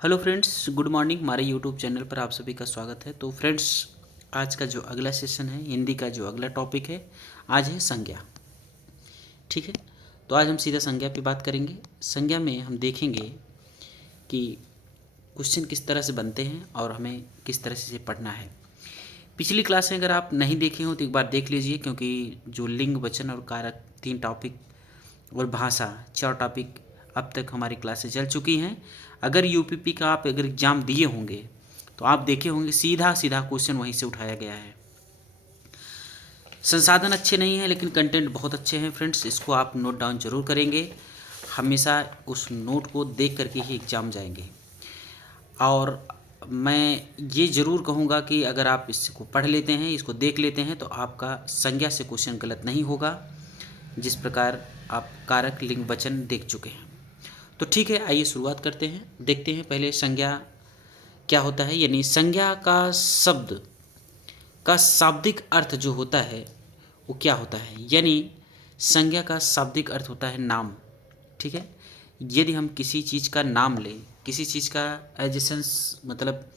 Hello friends, good morning. हमारे YouTube channel पर आप सभी का स्वागत है। तो फ्रेंड्स, आज का जो अगला सेशन है, हिंदी का जो अगला टॉपिक है, आज है संज्ञा। ठीक है, तो आज हम सीधा संज्ञा पे बात करेंगे। संज्ञा में हम देखेंगे कि क्वेश्चन किस तरह से बनते हैं और हमें किस तरह से पढ़ना है। पिछली क्लासें अगर आप नहीं देखे हो तो एक बार देख लीजिए, क्योंकि जो लिंग, वचन और कारक 3 टॉपिक और भाषा 4 टॉपिक अब तक हमारी क्लासें चल चुकी हैं। अगर यूपीपी का आप अगर एग्ज़ाम दिए होंगे तो आप देखे होंगे सीधा सीधा क्वेश्चन वहीं से उठाया गया है। संसाधन अच्छे नहीं हैं लेकिन कंटेंट बहुत अच्छे हैं फ्रेंड्स, इसको आप नोट डाउन जरूर करेंगे। हमेशा उस नोट को देख करके ही एग्ज़ाम जाएंगे। और मैं ये ज़रूर कहूँगा कि अगर आप इसको पढ़ लेते हैं, इसको देख लेते हैं, तो आपका संज्ञा से क्वेश्चन गलत नहीं होगा, जिस प्रकार आप कारक, लिंग, वचन देख चुके हैं। तो ठीक है, आइए शुरुआत करते हैं। देखते हैं पहले संज्ञा क्या होता है। यानी संज्ञा का शब्द का शाब्दिक अर्थ जो होता है वो क्या होता है। यानी संज्ञा का शाब्दिक अर्थ होता है नाम। ठीक है, यदि हम किसी चीज़ का नाम लें, किसी चीज़ का एजेसेंस, मतलब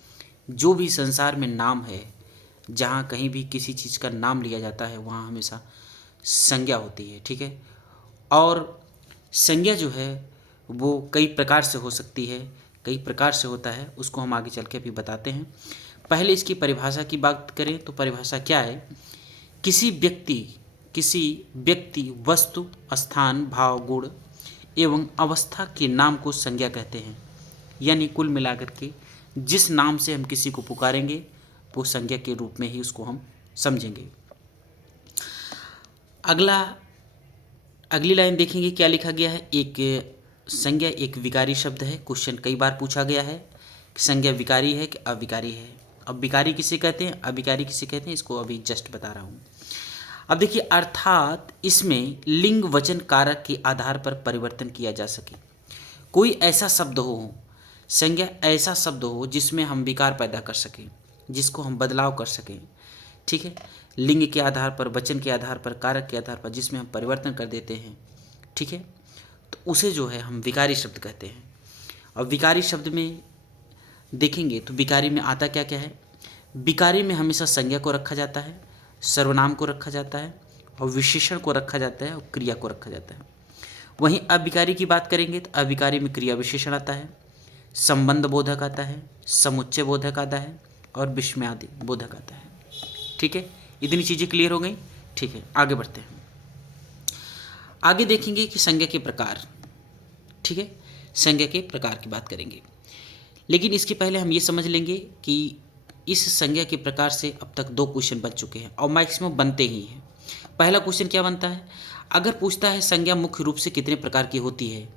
जो भी संसार में नाम है, जहाँ कहीं भी किसी चीज़ का नाम लिया जाता है वहाँ हमेशा संज्ञा होती है। ठीक है, और संज्ञा जो है वो कई प्रकार से हो सकती है, कई प्रकार से होता है, उसको हम आगे चल के अभी बताते हैं। पहले इसकी परिभाषा की बात करें तो परिभाषा क्या है। किसी व्यक्ति, वस्तु, स्थान, भाव, गुण एवं अवस्था के नाम को संज्ञा कहते हैं। यानी कुल मिलाकर के जिस नाम से हम किसी को पुकारेंगे वो संज्ञा के रूप में ही उसको हम समझेंगे। अगली लाइन देखेंगे क्या लिखा गया है। एक संज्ञा एक विकारी शब्द है। क्वेश्चन कई बार पूछा गया है कि संज्ञा विकारी है कि अविकारी है। अब विकारी किसे कहते हैं, अविकारी किसे कहते हैं, इसको अभी जस्ट बता रहा हूँ। अब देखिए, अर्थात इसमें लिंग, वचन, कारक के आधार पर परिवर्तन किया जा सके। कोई ऐसा शब्द हो, संज्ञा ऐसा शब्द हो जिसमें हम विकार पैदा कर सकें, जिसको हम बदलाव कर सकें। ठीक है, लिंग के आधार पर, वचन के आधार पर, कारक के आधार पर जिसमें हम परिवर्तन कर देते हैं, ठीक है, तो उसे जो है हम विकारी शब्द कहते हैं। और विकारी शब्द में देखेंगे तो विकारी में आता क्या क्या है। विकारी में हमेशा संज्ञा को रखा जाता है, सर्वनाम को रखा जाता है, और विशेषण को रखा जाता है, और क्रिया को रखा जाता है। वहीं अविकारी की बात करेंगे तो अविकारी में क्रिया विशेषण आता है, संबंध बोधक आता है, समुच्चय बोधक आता है, और विस्मयादि बोधक आता है। ठीक है, इतनी चीज़ें क्लियर हो गई। ठीक है, आगे बढ़ते हैं। आगे देखेंगे कि संज्ञा के प्रकार। ठीक है, संज्ञा के प्रकार की बात करेंगे, लेकिन इसके पहले हम ये समझ लेंगे कि इस संज्ञा के प्रकार से अब तक 2 क्वेश्चन बन चुके हैं और मैक्सिमम बनते ही हैं। पहला क्वेश्चन क्या बनता है, अगर पूछता है संज्ञा मुख्य रूप से कितने प्रकार की होती है।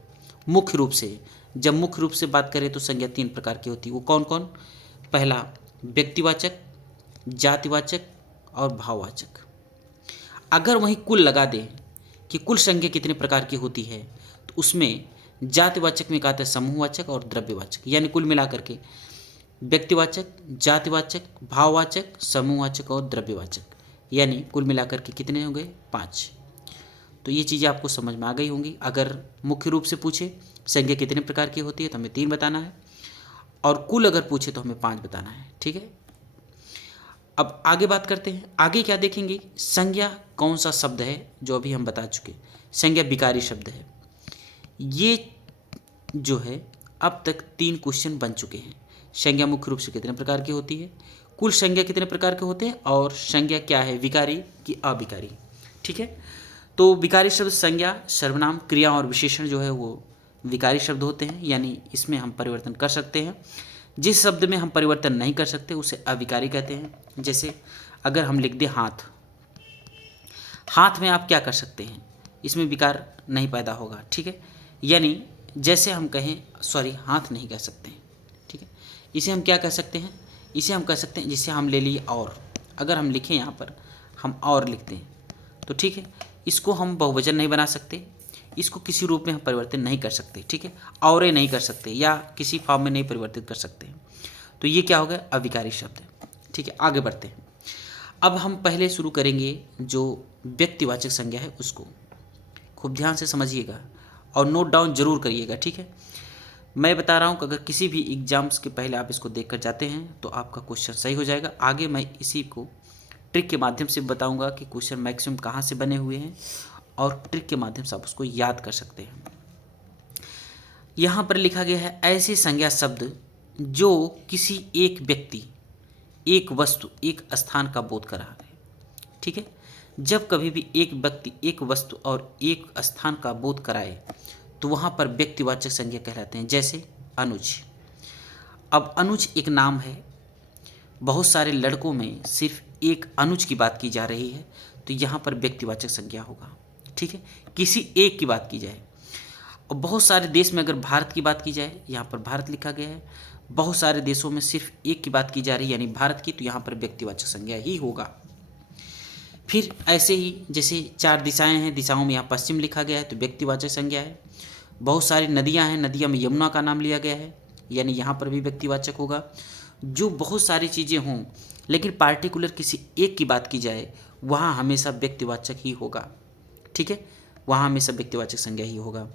मुख्य रूप से, जब मुख्य रूप से बात करें तो संज्ञा 3 प्रकार की होती है। वो कौन कौन। पहला व्यक्तिवाचक, जातिवाचक और भाववाचक। अगर वहीं कुल लगा दें कि कुल संज्ञा कितने प्रकार की होती है, तो उसमें जातिवाचक में कहते हैं समूहवाचक और द्रव्यवाचक। यानी कुल मिलाकर के व्यक्तिवाचक, जातिवाचक, भाववाचक, समूहवाचक और द्रव्यवाचक, यानी कुल मिलाकर के कितने हो गए, 5। तो ये चीज़ें आपको समझ में आ गई होंगी। अगर मुख्य रूप से पूछे संज्ञा कितने प्रकार की होती है तो हमें 3 बताना है, और कुल अगर पूछे तो हमें 5 बताना है। ठीक है, अब आगे बात करते हैं। आगे क्या देखेंगे, संज्ञा कौन सा शब्द है, जो अभी हम बता चुके, संज्ञा विकारी शब्द है। ये जो है अब तक 3 क्वेश्चन बन चुके हैं। संज्ञा मुख्य रूप से कितने प्रकार की होती है, कुल संज्ञा कितने प्रकार के होते हैं, और संज्ञा क्या है, विकारी कि अविकारी। ठीक है, तो विकारी शब्द संज्ञा, सर्वनाम, क्रिया और विशेषण जो है वो विकारी शब्द होते हैं। यानी इसमें हम परिवर्तन कर सकते हैं। जिस शब्द में हम परिवर्तन नहीं कर सकते उसे अविकारी कहते हैं। जैसे अगर हम लिख दें हाथ, हाथ में आप क्या कर सकते हैं, इसमें विकार नहीं पैदा होगा। ठीक है, यानी जैसे हम कहें, सॉरी, हाथ नहीं कह सकते हैं। ठीक है, इसे हम क्या कह सकते हैं, इसे हम कह सकते हैं, जिसे हम ले लिए और। अगर हम लिखें यहाँ पर, हम और लिखते हैं तो ठीक है, इसको हम बहुवचन नहीं बना सकते, इसको किसी रूप में हम परिवर्तित नहीं कर सकते। ठीक है, और नहीं कर सकते या किसी फॉर्म में नहीं परिवर्तित कर सकते। तो ये क्या हो गया, अविकारी शब्द। ठीक है, आगे बढ़ते हैं। अब हम पहले शुरू करेंगे जो व्यक्तिवाचक संज्ञा है उसको। खूब ध्यान से समझिएगा और नोट डाउन जरूर करिएगा। ठीक है, मैं बता रहा हूँ कि अगर किसी भी एग्जाम्स के पहले आप इसको देख कर जाते हैं तो आपका क्वेश्चन सही हो जाएगा। आगे मैं इसी को ट्रिक के माध्यम से बताऊंगा कि क्वेश्चन मैक्सिमम कहाँ से बने हुए हैं और ट्रिक के माध्यम से आप उसको याद कर सकते हैं। यहाँ पर लिखा गया है ऐसे संज्ञा शब्द जो किसी एक व्यक्ति, एक वस्तु, एक स्थान का बोध करा रहे। ठीक है, जब कभी भी एक व्यक्ति, एक वस्तु और एक स्थान का बोध कराए तो वहाँ पर व्यक्तिवाचक संज्ञा कहलाते हैं। जैसे अनुज। अब अनुज एक नाम है, बहुत सारे लड़कों में सिर्फ एक अनुज की बात की जा रही है तो यहाँ पर व्यक्तिवाचक संज्ञा होगा। ठीक है, किसी एक की बात की जाए। और बहुत सारे देश में अगर भारत की बात की जाए, यहाँ पर भारत लिखा गया है, बहुत सारे देशों में सिर्फ एक की बात की जा रही है यानी भारत की, तो यहाँ पर व्यक्तिवाचक संज्ञा ही होगा। फिर ऐसे ही जैसे 4 दिशाएं हैं, दिशाओं में यहाँ पश्चिम लिखा गया है तो व्यक्तिवाचक संज्ञा है। बहुत सारी नदियाँ हैं, नदियों में यमुना का नाम लिया गया है यानी यहाँ पर भी व्यक्तिवाचक होगा। जो बहुत सारी चीज़ें हों लेकिन पार्टिकुलर किसी एक की बात की जाए वहाँ हमेशा व्यक्तिवाचक ही होगा। ठीक है, वहाँ हमेशा व्यक्तिवाचक संज्ञा ही होगा।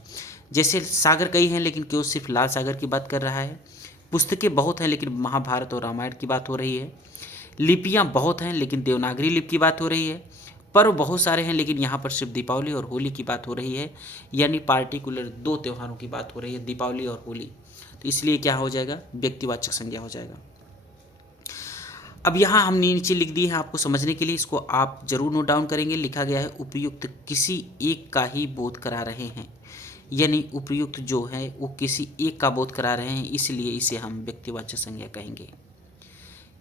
जैसे सागर कई हैं लेकिन क्यों सिर्फ लाल सागर की बात कर रहा है। पुस्तकें बहुत हैं लेकिन महाभारत और रामायण की बात हो रही है। लिपियाँ बहुत हैं लेकिन देवनागरी लिपि की बात हो रही है। पर्व बहुत सारे हैं लेकिन यहाँ पर सिर्फ दीपावली और होली की बात हो रही है यानी पार्टिकुलर 2 त्योहारों की बात हो रही है, दीपावली और होली। तो इसलिए क्या हो जाएगा, व्यक्तिवाचक संज्ञा हो जाएगा। अब यहाँ हमने नीचे लिख दी है आपको समझने के लिए, इसको आप जरूर नोट डाउन करेंगे। लिखा गया है उपयुक्त किसी एक का ही बोध करा रहे हैं यानी उपयुक्त जो है वो किसी एक का बोध करा रहे हैं, इसलिए इसे हम व्यक्तिवाचक संज्ञा कहेंगे।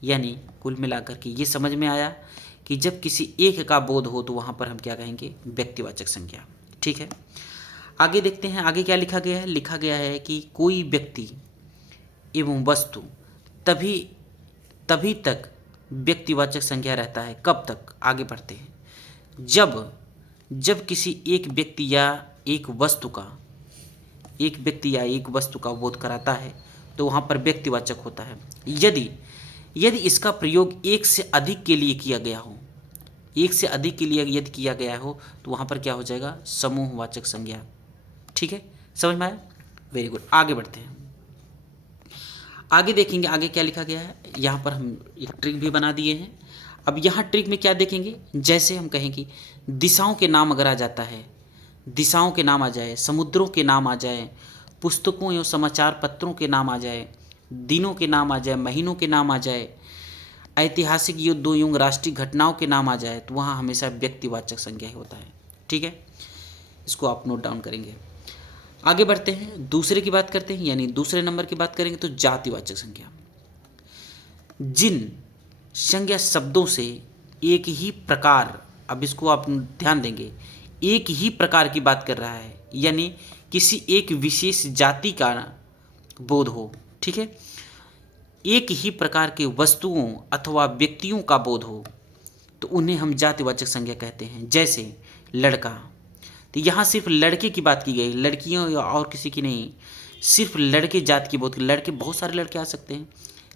यानी कुल मिलाकर के ये समझ में आया कि जब किसी एक का बोध हो तो वहाँ पर हम क्या कहेंगे, व्यक्तिवाचक संज्ञा। ठीक है, आगे देखते हैं आगे क्या लिखा गया है। लिखा गया है कि कोई व्यक्ति एवं वस्तु तभी तक व्यक्तिवाचक संज्ञा रहता है। कब तक, आगे बढ़ते हैं। जब किसी एक व्यक्ति या एक वस्तु का बोध कराता है तो वहाँ पर व्यक्तिवाचक होता है। यदि इसका प्रयोग एक से अधिक के लिए किया गया हो, एक से अधिक के लिए यदि किया गया हो तो वहाँ पर क्या हो जाएगा, समूहवाचक संज्ञा। ठीक है, समझ में आया, वेरी गुड। आगे बढ़ते हैं, आगे देखेंगे आगे क्या लिखा गया है। यहाँ पर हम एक ट्रिक भी बना दिए हैं। अब यहाँ ट्रिक में क्या देखेंगे, जैसे हम कहें कि दिशाओं के नाम अगर आ जाता है, दिशाओं के नाम आ जाए, समुद्रों के नाम आ जाए, पुस्तकों एवं समाचार पत्रों के नाम आ जाए, दिनों के नाम आ जाए, महीनों के नाम आ जाए, ऐतिहासिक युद्धों एवं राष्ट्रीय घटनाओं के नाम आ जाए तो वहाँ हमेशा व्यक्तिवाचक संज्ञा ही होता है। ठीक है, इसको आप नोट डाउन करेंगे। आगे बढ़ते हैं, दूसरे की बात करते हैं यानी दूसरे नंबर की बात करेंगे तो जातिवाचक संज्ञा। जिन संज्ञा शब्दों से एक ही प्रकार, अब इसको आप ध्यान देंगे, एक ही प्रकार की बात कर रहा है यानी किसी एक विशेष जाति का बोध हो। ठीक है, एक ही प्रकार के वस्तुओं अथवा व्यक्तियों का बोध हो तो उन्हें हम जातिवाचक संज्ञा कहते हैं। जैसे लड़का, तो यहाँ सिर्फ लड़के की बात की गई, लड़कियों या और किसी की नहीं, सिर्फ लड़के जात की बोध। लड़के बहुत सारे लड़के आ सकते हैं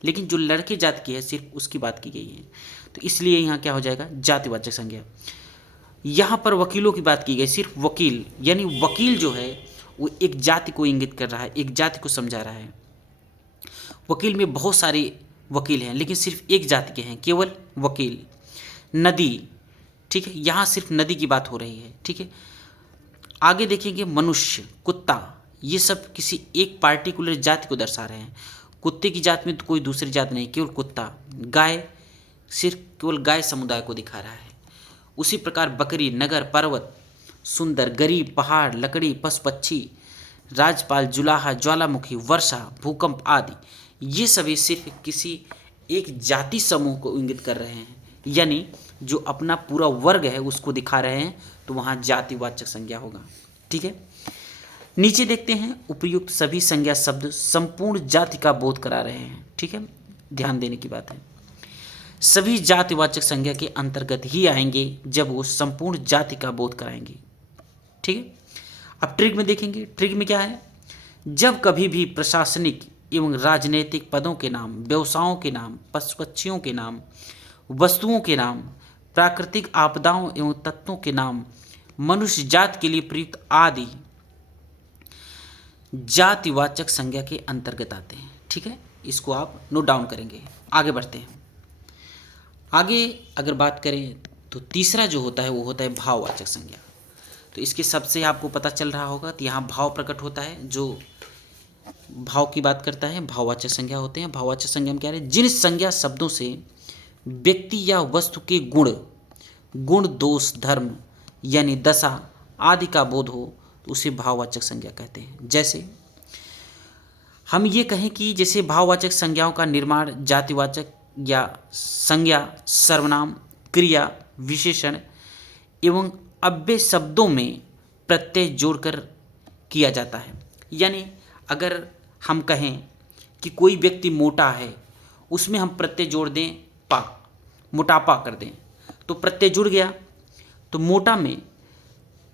लेकिन जो लड़के जात की है सिर्फ उसकी बात की गई है तो इसलिए यहाँ क्या हो जाएगा, जातिवाचक संज्ञा। यहाँ पर वकीलों की बात की गई, सिर्फ वकील यानी वकील जो है वो एक जाति को इंगित कर रहा है, एक जाति को समझा रहा है। वकील में बहुत सारे वकील हैं लेकिन सिर्फ एक जाति के हैं, केवल वकील। नदी, ठीक है, यहाँ सिर्फ नदी की बात हो रही है। ठीक है, आगे देखेंगे मनुष्य, कुत्ता, ये सब किसी एक पार्टिकुलर जाति को दर्शा रहे हैं। कुत्ते की जात में तो कोई दूसरी जात नहीं, केवल कुत्ता। गाय सिर्फ केवल गाय समुदाय को दिखा रहा है। उसी प्रकार बकरी, नगर, पर्वत, सुंदर, गरीब, पहाड़, लकड़ी, पशु पक्षी, राजपाल, जुलाहा, ज्वालामुखी, वर्षा, भूकंप आदि, ये सभी सिर्फ किसी एक जाति समूह को इंगित कर रहे हैं यानी जो अपना पूरा वर्ग है उसको दिखा रहे हैं तो वहाँ जातिवाचक संज्ञा होगा। ठीक है, नीचे देखते हैं उपयुक्त सभी संज्ञा शब्द संपूर्ण जाति का बोध करा रहे हैं। ठीक है, ध्यान देने की बात है, सभी जातिवाचक संज्ञा के अंतर्गत ही आएंगे जब वो संपूर्ण जाति का बोध कराएंगे। ठीक है, अब ट्रिक में देखेंगे, ट्रिक में क्या है, जब कभी भी प्रशासनिक एवं राजनीतिक पदों के नाम, व्यवसायों के नाम, पशु पक्षियों के नाम, वस्तुओं के नाम, प्राकृतिक आपदाओं एवं तत्वों के नाम, मनुष्य जात के लिए प्रयुक्त आदि जातिवाचक संज्ञा के अंतर्गत आते हैं। ठीक है, इसको आप नोट डाउन करेंगे। आगे बढ़ते हैं। आगे अगर बात करें तो तीसरा जो होता है वो होता है भाववाचक संज्ञा। तो इसके सबसे आपको पता चल रहा होगा, तो यहाँ भाव प्रकट होता है, जो भाव की बात करता है भाववाचक संज्ञा होते हैं। भाववाचक संज्ञा में क्या है, जिन संज्ञा शब्दों से व्यक्ति या वस्तु के गुण दोष धर्म यानी दशा आदि का बोध हो तो उसे भाववाचक संज्ञा कहते हैं। जैसे हम ये कहें कि जैसे भाववाचक संज्ञाओं का निर्माण जातिवाचक या संज्ञा, सर्वनाम, क्रिया, विशेषण एवं अव्यय शब्दों में प्रत्यय जोड़कर किया जाता है। यानी अगर हम कहें कि कोई व्यक्ति मोटा है, उसमें हम प्रत्यय जोड़ दें पा, मोटापा कर दें, तो प्रत्यय जुड़ गया, तो मोटा में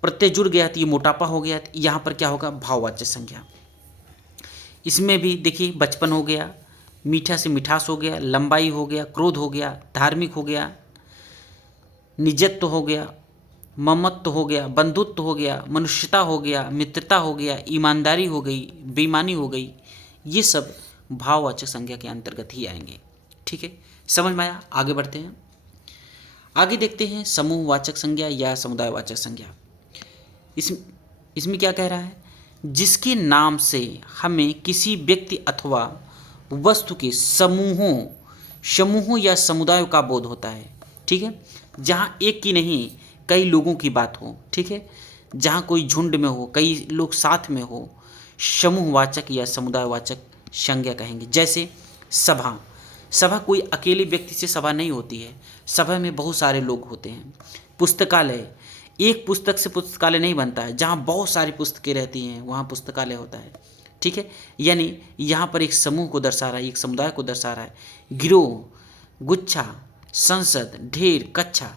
प्रत्यय जुड़ गया तो ये मोटापा हो गया। तो यहाँ पर क्या होगा, भाववाचक संज्ञा। इसमें भी देखिए बचपन हो गया, मीठा से मिठास हो गया, लंबाई हो गया, क्रोध हो गया, धार्मिक हो गया, निजत्व हो गया, ममत्व हो गया, बंधुत्व हो गया, मनुष्यता हो गया, मित्रता हो गया, ईमानदारी हो गई, बेईमानी हो गई। ये सब भाववाचक संज्ञा के अंतर्गत ही आएंगे। ठीक है, समझ में आया? आगे बढ़ते हैं। आगे देखते हैं समूहवाचक संज्ञा या समुदायवाचक संज्ञा। इसमें क्या कह रहा है, जिसके नाम से हमें किसी व्यक्ति अथवा वस्तु के समूहों या समुदायों का बोध होता है। ठीक है, जहाँ एक की नहीं कई लोगों की बात हो। ठीक है, जहाँ कोई झुंड में हो, कई लोग साथ में हो, समूहवाचक या समुदायवाचक संज्ञा कहेंगे। जैसे सभा कोई अकेले व्यक्ति से सभा नहीं होती है, सभा में बहुत सारे लोग होते हैं। पुस्तकालय, एक पुस्तक से पुस्तकालय नहीं बनता है, जहाँ बहुत सारी पुस्तकें रहती हैं वहाँ पुस्तकालय होता है। ठीक है, यानी यहाँ पर एक समूह को दर्शा रहा है, एक समुदाय को दर्शा रहा है। गिरोह, गुच्छा, संसद, ढेर, कक्षा,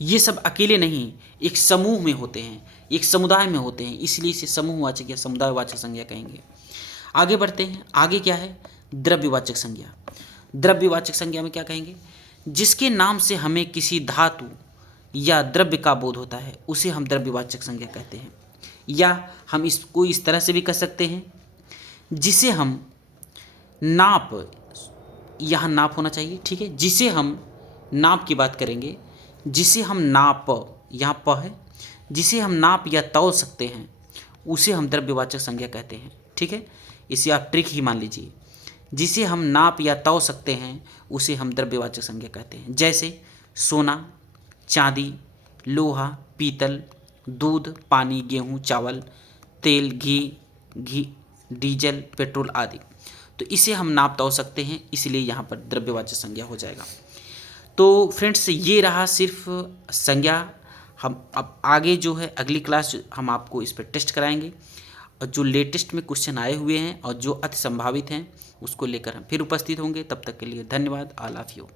ये सब अकेले नहीं एक समूह में होते हैं, एक समुदाय में होते हैं, इसलिए इसे समूहवाचक या समुदायवाचक संज्ञा कहेंगे। आगे बढ़ते हैं। आगे क्या है, द्रव्यवाचक संज्ञा। द्रव्यवाचक संज्ञा में क्या कहेंगे, जिसके नाम से हमें किसी धातु या द्रव्य का बोध होता है उसे हम द्रव्यवाचक संज्ञा कहते हैं। या हम इसको इस तरह से भी कह सकते हैं, जिसे हम नाप, यहाँ नाप होना चाहिए। ठीक है, जिसे हम नाप की बात करेंगे, जिसे हम नाप, यहाँ प है, जिसे हम नाप या तौल सकते हैं उसे हम द्रव्यवाचक संज्ञा कहते हैं। ठीक है, इसे आप ट्रिक ही मान लीजिए, जिसे हम नाप या तौल सकते हैं उसे हम द्रव्यवाचक संज्ञा कहते हैं। जैसे सोना, चांदी, लोहा, पीतल, दूध, पानी, गेहूँ, चावल, तेल, घी, डीजल, पेट्रोल आदि। तो इसे हम नाप तौल सकते हैं, इसलिए यहाँ पर द्रव्यवाचक संज्ञा हो जाएगा। तो फ्रेंड्स, ये रहा सिर्फ संज्ञा। हम अब आगे जो है अगली क्लास हम आपको इस पर टेस्ट कराएंगे, और जो लेटेस्ट में क्वेश्चन आए हुए हैं और जो अति संभावित हैं उसको लेकर हम फिर उपस्थित होंगे। तब तक के लिए धन्यवाद। All of you.